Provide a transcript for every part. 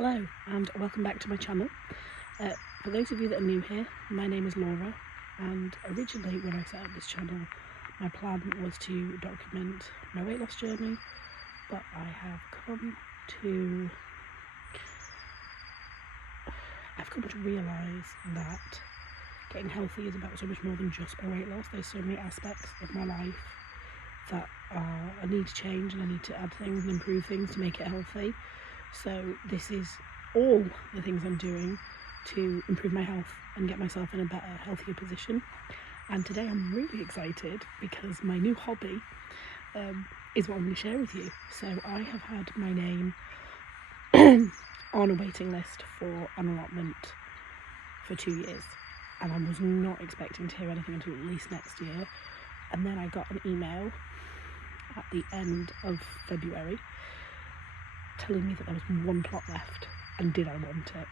Hello and welcome back to my channel. For those of you that are new here, my name is Laura, and originally when I set up this channel my plan was to document my weight loss journey, but I've come to realise that getting healthy is about so much more than just my weight loss. There's so many aspects of my life that I need to change, and I need to add things and improve things to make it healthy. So this is all the things I'm doing to improve my health and get myself in a better, healthier position. And today I'm really excited because my new hobby is what I'm going to share with you. So I have had my name on a waiting list for an allotment for 2 years, and I was not expecting to hear anything until at least next year. And then I got an email at the end of February telling me that there was one plot left and did I want it,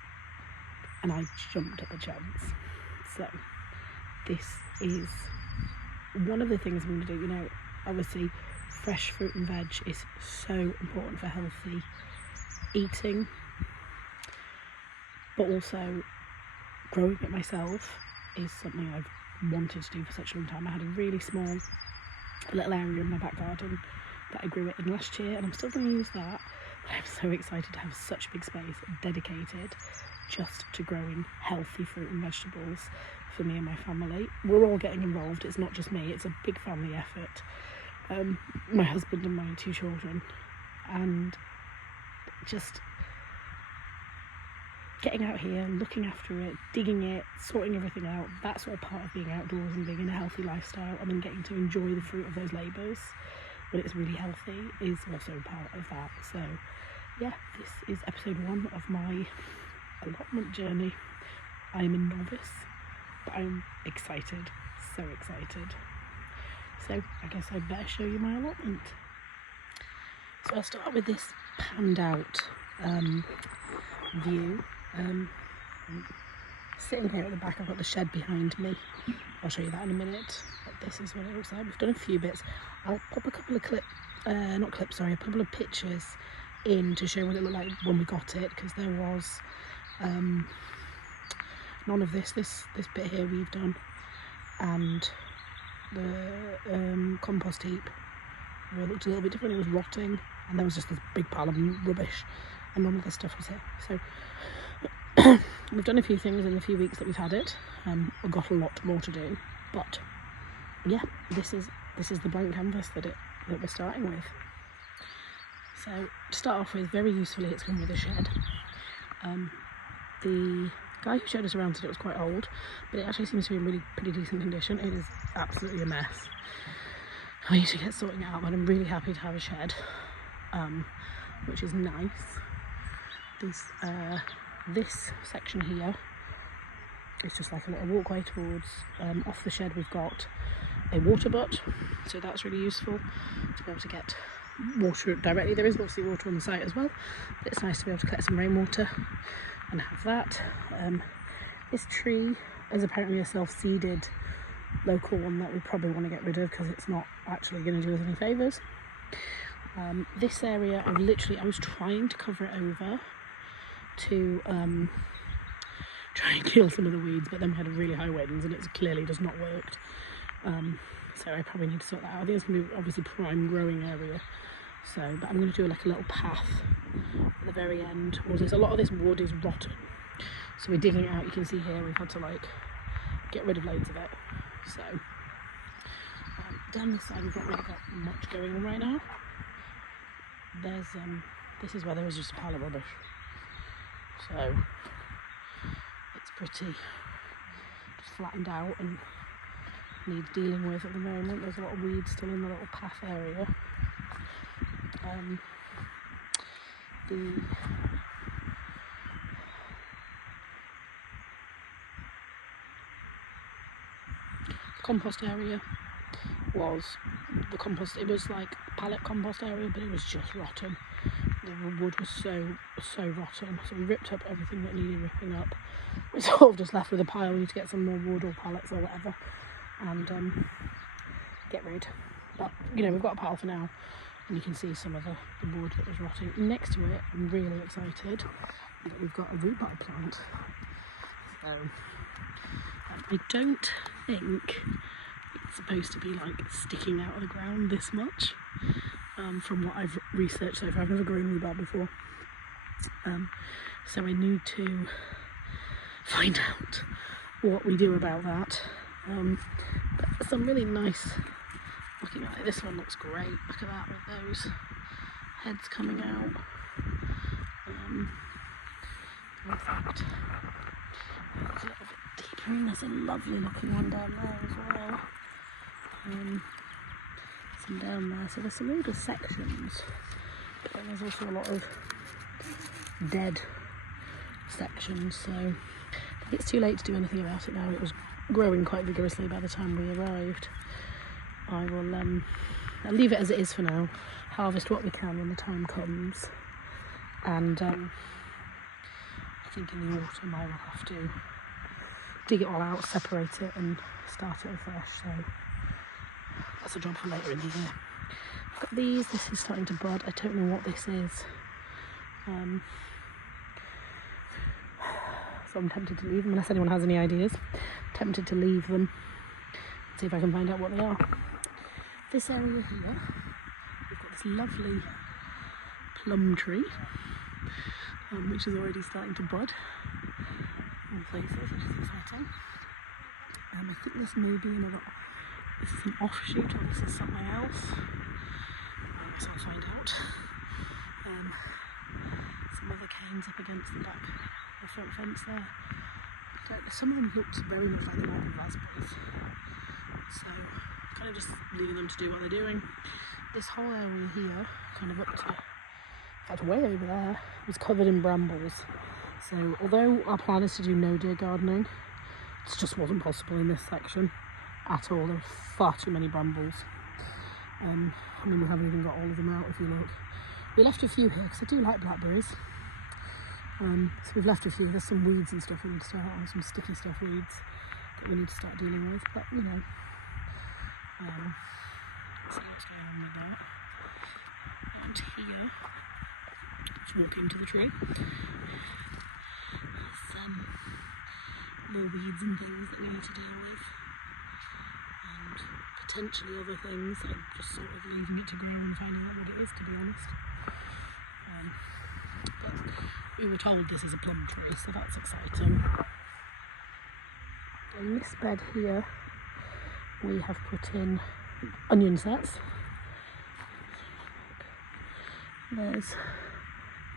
and I jumped at the chance. So this is one of the things I'm going to do. You know, obviously fresh fruit and veg is so important for healthy eating, but also growing it myself is something I've wanted to do for such a long time. I had a really small little area in my back garden that I grew it in last year, and I'm still going to use that. But I'm so excited to have such a big space dedicated just to growing healthy fruit and vegetables for me and my family. We're all getting involved. It's not just me, it's a big family effort. My husband and my 2 children, and just getting out here, looking after it, digging it, sorting everything out, that's all part of being outdoors and being in a healthy lifestyle. And then getting to enjoy the fruit of those labours when it's really healthy is also part of that. So yeah, this is episode 1 of my allotment journey. I'm a novice, but I'm excited, so excited. So I guess I'd better show you my allotment. So I'll start with this panned out view. Sitting here at the back, I've got the shed behind me. I'll show you that in a minute, but this is what it looks like. We've done a few bits. I'll pop a couple of a couple of pictures in to show what it looked like when we got it, because there was none of this bit here we've done, and the compost heap looked a little bit different. It was rotting, and there was just this big pile of rubbish, and none of this stuff was here. So we've done a few things in the few weeks that we've had it. We've got a lot more to do, but yeah, this is the blank canvas that we're starting with. So to start off with, very usefully, it's come with a shed. The guy who showed us around said it was quite old, but it actually seems to be in really pretty decent condition. It is absolutely a mess. I need to get sorting it out, but I'm really happy to have a shed, which is nice. This section here is just like a little walkway towards, off the shed we've got a water butt, so that's really useful to be able to get water directly. There is obviously water on the site as well, but it's nice to be able to collect some rainwater and have that. This tree is apparently a self-seeded local one that we probably want to get rid of because it's not actually going to do us any favours. This area, I was trying to cover it over to try and kill some of the weeds, but then we had a really high winds and it clearly does not work. So I probably need to sort that out. I think it's going to be obviously prime growing area. So, but I'm going to do like a little path at the very end. A lot of this wood is rotten, so we're digging it out. You can see here we've had to like get rid of loads of it. So down this side we've not really got much going on right now. There's this is where there was just a pile of rubbish. So it's pretty just flattened out and needs dealing with at the moment. There's a lot of weeds still in the little path area. The compost area it was like a pallet compost area, but it was just rotten. The wood was so rotten, so we ripped up everything that needed ripping up. We're sort of just left with a pile. We need to get some more wood or pallets or whatever and get rid. But you know, we've got a pile for now, and you can see some of the wood that was rotting. Next to it, I'm really excited, that we've got a rhubarb plant. So I don't think it's supposed to be like sticking out of the ground this much, from what I've researched so far. I've never grown rhubarb before, so I need to find out what we do about that. But some really nice looking at it. This one looks great. Look at that with those heads coming out. In fact, look a little bit deeper in. There's a lovely looking one down there as well. Some down there. So there's some older sections, but then there's also a lot of dead sections. So I think it's too late to do anything about it now. It was growing quite vigorously by the time we arrived. I will I'll leave it as it is for now, harvest what we can when the time comes, and I think in the autumn I will have to dig it all out, separate it and start it afresh, so that's a job for later in the year. I've got these. This is starting to bud. I don't know what this is, so I'm tempted to leave them unless anyone has any ideas. I'm tempted to leave them, see if I can find out what they are. This area here, we've got this lovely plum tree, which is already starting to bud in places, which is exciting. I think this may be this is an offshoot or this is something else. I guess I'll find out. Some other canes up against the front fence there. Some of them looked very much like they might be raspberries. So kind of just leaving them to do what they're doing. This whole area here, kind of up to, in fact way over there, was covered in brambles. So although our plan is to do no-deer gardening, it just wasn't possible in this section at all. There were far too many brambles. I mean, we haven't even got all of them out if you look. We left a few here because I do like blackberries. So we've left a few. There's some weeds and stuff we need to start on, some sticky stuff weeds that we need to start dealing with, but you know, see what's going on with that. And here, let's walk into the tree. There's some more weeds and things that we need to deal with, and potentially other things. I'm just sort of leaving it to grow and finding out what it is, to be honest. But we were told this is a plum tree, so that's exciting. In this bed here, we have put in onion sets. There's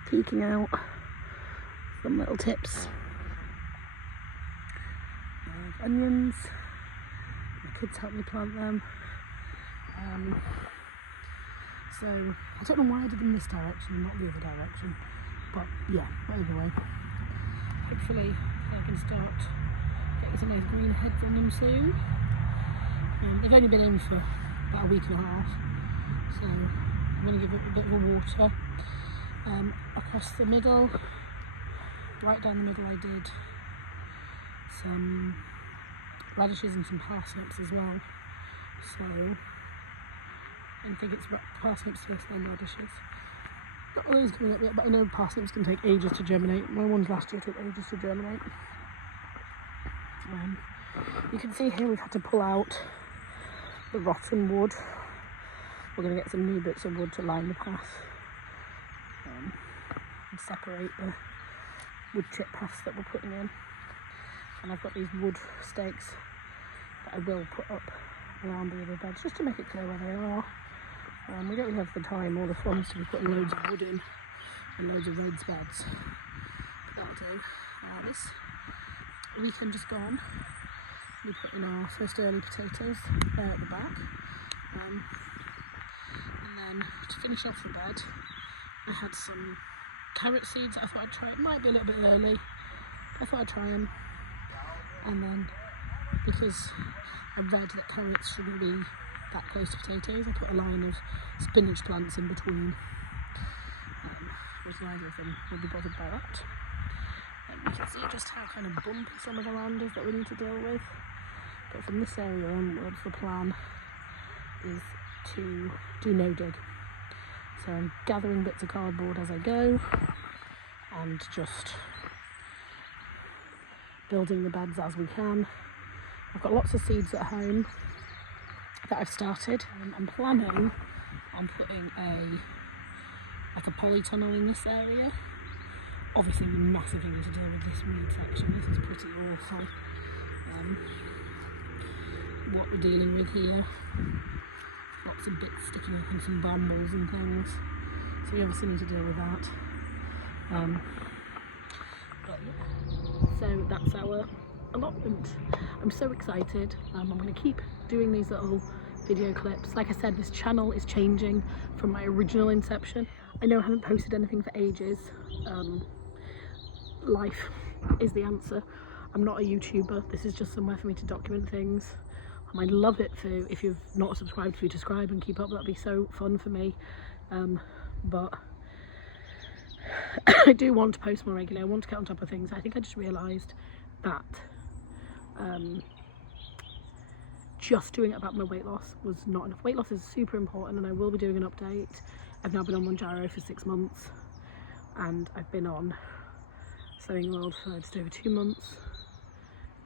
peeking out some little tips of onions. My kids helped me plant them. So I don't know why I did them this direction and not the other direction, but yeah, anyway, hopefully I can start getting some nice green heads on them soon. They've only been in for about a week and a half, so I'm going to give it a bit of a water. Across the middle, right down the middle, I did some radishes and some parsnips as well. So I think it's parsnips first, then radishes. Not all those coming up yet, but I know parsnips can take ages to germinate. My ones last year took ages to germinate. You can see here we've had to pull out the rotten wood. We're going to get some new bits of wood to line the path, and separate the wood chip paths that we're putting in. And I've got these wood stakes that I will put up around the other beds just to make it clear where they are. We don't really have the time or the funds to be putting loads of wood in and loads of raised beds. But that'll do. This weekend just gone, we put in our first early potatoes there at the back. And then to finish off the bed, I had some carrot seeds that I thought I'd try. It might be a little bit early, but I thought I'd try them. And then, because I read that carrots shouldn't be that close to potatoes, I put a line of spinach plants in between. Neither of them will be bothered by that. You can see just how kind of bumpy some of the land is that we need to deal with. But from this area onwards, the plan is to do no dig. So I'm gathering bits of cardboard as I go, and just building the beds as we can. I've got lots of seeds at home that I've started. I'm planning on putting a polytunnel in this area. Obviously we massively need to deal with this weed section. This is pretty awful. What we're dealing with here. Lots of bits sticking up and some brambles and things. So we obviously need to deal with that. So that's our allotment. I'm so excited. I'm going to keep doing these little video clips. Like I said, this channel is changing from my original inception. I know I haven't posted anything for ages. Life is the answer. I'm not a YouTuber. This is just somewhere for me to document things. I'd love it if you've not subscribed, for you to subscribe and keep up. That'd be so fun for me. But I do want to post more regularly. I want to get on top of things. I think I just realised that just doing it about my weight loss was not enough. Weight loss is super important, and I will be doing an update. I've now been on Mounjaro for 6 months, and I've been on Sewing World for just over 2 months,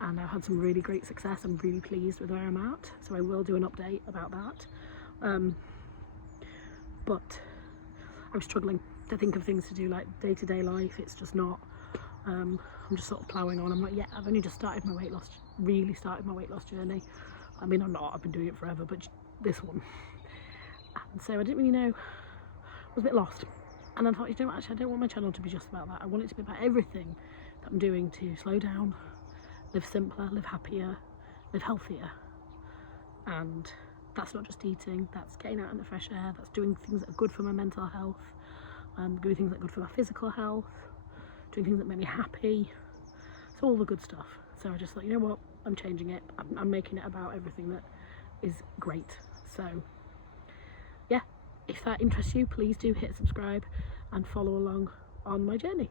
and I've had some really great success. I'm really pleased with where I'm at, so I will do an update about that. But I'm struggling to think of things to do, like day-to-day life. It's just not. I'm just sort of ploughing on. I'm like, yeah, I've only just started my weight loss, really started my weight loss journey. I mean, I'm not, I've been doing it forever, but this one. And so I didn't really know, I was a bit lost. And I thought, you know what, actually I don't want my channel to be just about that. I want it to be about everything that I'm doing to slow down, live simpler, live happier, live healthier. And that's not just eating, that's getting out in the fresh air, that's doing things that are good for my mental health, doing things that are good for my physical health, doing things that make me happy. So all the good stuff. So I just thought, you know what, I'm changing it. I'm making it about everything that is great. So yeah, if that interests you, please do hit subscribe and follow along on my journey.